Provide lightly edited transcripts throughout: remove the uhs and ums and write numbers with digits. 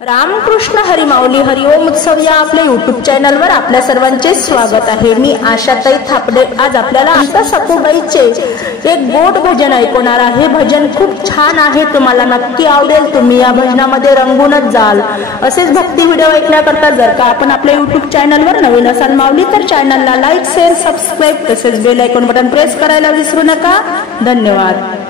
रामकृष्ण हरी माऊली हरिओम उत्सव या आपल्या YouTube चॅनलवर आपल्या सर्वांचे स्वागत आहे। मी आशाताई थापडे आज आपल्याला आमच्या सखूबाईचे एक गोड भजन ऐकवणार आहे। भजन खूप छान आहे, तुम्हाला नक्की आवडेल। तुम्ही या भजनामध्ये रंगूनच जाल। असेच भक्ती व्हिडिओ ऐकण्याकरता जर का आपण आपल्या YouTube चॅनलवर नवीन असाल माऊली तर चॅनलला लाईक शेअर सबस्क्राइब तसेच बेल आयकॉन बटन प्रेस करायला विसरू नका। धन्यवाद।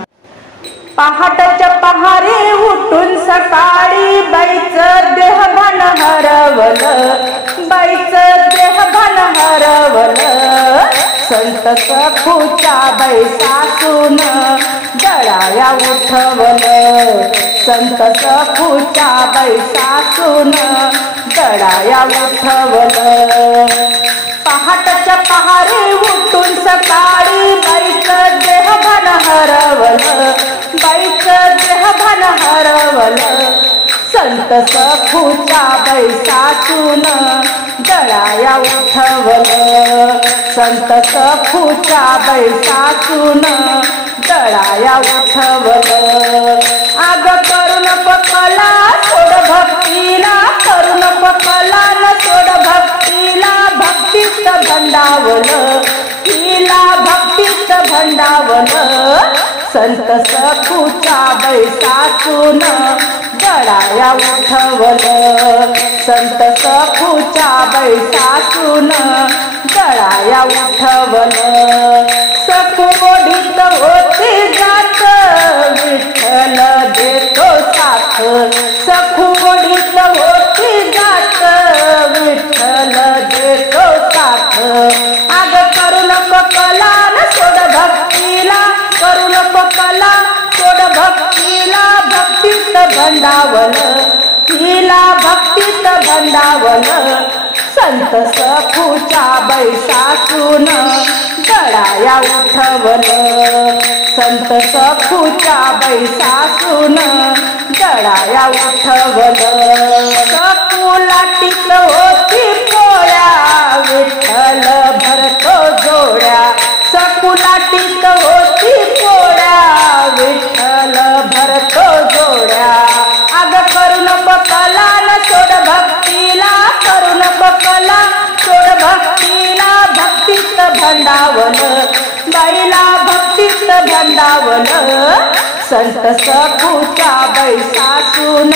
पहाटच्या पहारे उठून सकाळी बाईचं देहभान हरवलं, बाईचं देहभान हरवलं। संत सखूच्या बाई सासून जळाया उठवलं, संत सखूच्या बाई सासून जळाया उठवलं। पहाटच्या पहारे उठून सकाळी बाईचं देहभान हरवलं, बाईचं देहभान हरवलं। संत सखूच्या बाई सासून जळाया उठवलं, संत सखूच्या बाई सासून जळाया उठवलं। आग करू नको कला सोड भक्तीला, करू नको कला न सोड भक्तीला। भक्तीत भंडावलं तिला, भक्तीत भंडावलं। संत सखूच्या बाई सासून जळाया उठवलं, संत सखूच्या बाई सासून जळाया उठवलं। सखू ओढीत होती जात विठ्ठल देतो साथ, सखू ओढीत होती जात विठ्ठल देतो साथ। आग करू नको कला न सोड भक्तीला, करू नको कला सोड भक्तीला। भक्तीत भंडावलं तिला, भक्तीत भंडावलं। संत सखूच्या बाई सासून जळाया उठवलं, संत सखूच्या बाई सासून जळाया उठवलं। सखू लाटीत होती पोळ्या विठ्ठल भरतो जोड्या, सखू लाटीत होती पोळ्या विठ्ठल भरतो जोड्या। आग करू नको कला न सोड भक्तीला, करू नको कला सोड भक्तीला। भक्तीत भंडावलं बाईला, भक्तीत भंडावलं। संत सखूच्या बाई सासून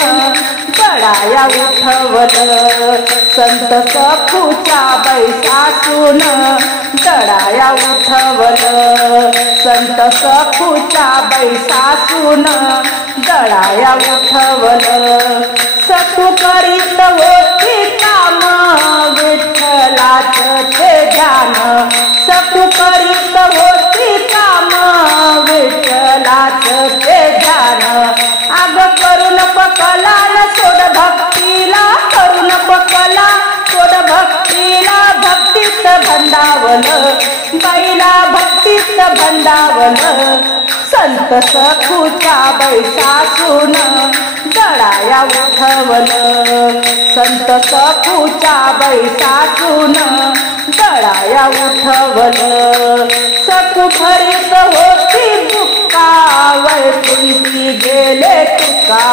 जळाया उठवलं, संत सखूच्या बाई सासून जळाया उठवलं। संत सखूच्या बाई सासून जळाया उठवलं। सखू करीत होती काम विठ्ठलाचं ते ध्यान, सखू करीत होती काम विठ्ठलाचं ते ध्यान। आग करू नको कला न सोड भक्तीला, करू नको कला सोड भक्तीला। भक्तीत भंडावलं बाईला, भक्तीत भंडावलं। संत सखूच्या बाई सासून जळाया उठवलं, संत सखूच्या बाई सासून जळाया उठवलं। सखू भरीत होती बुक्का वैकुंठी गेले तुका,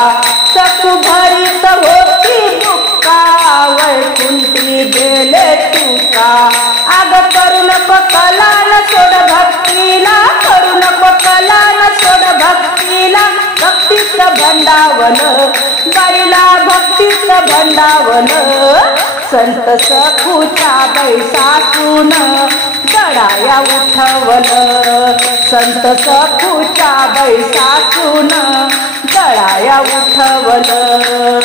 सखू भरीत होती बुक्का वैकुंठी गेले तुका। आग करू नको कला न सोड भक्तीला, करू नको कला न सोड भक्तीला। भक्तीत भंडावलं बाईला, भक्तीत भंडावलं। संत सखूच्या बाई सासून जळाया उठवलं, संत सखूच्या बाई सासून जळाया उठवलं।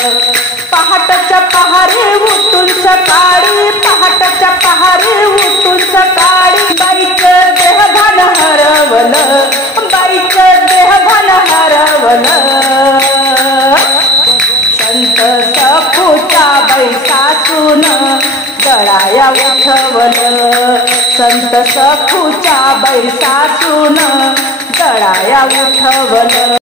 पहाटच्या पहारे उठून सकाळी, पहाटच्या पहारे उठून सकाळी बाईचं देहभान हरवलं, बाईचं देहभान हरवलं। संत सखूच्या बाई सासून जळाया उठवलं, संत सखूच्या बाई सासून जळाया उठवलं।